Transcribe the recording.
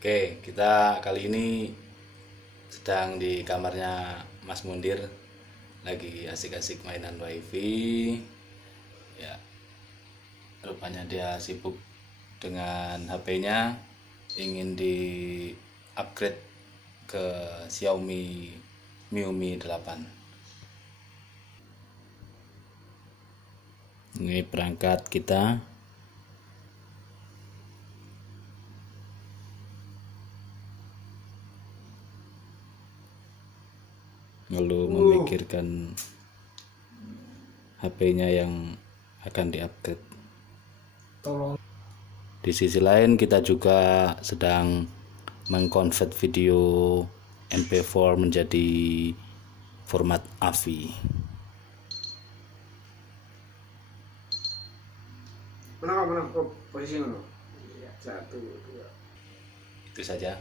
Oke, kita kali ini sedang di kamarnya Mas Mundir, lagi asik-asik mainan wifi. Ya, rupanya dia sibuk dengan HP-nya, ingin di upgrade ke Xiaomi MIUI 8. Ini perangkat kita. Lalu memikirkan HP-nya yang akan di-upgrade. Tolong. Di sisi lain kita juga sedang mengkonvert video MP4 menjadi format AVI. Mana posisi mana? Satu, dua. Itu saja.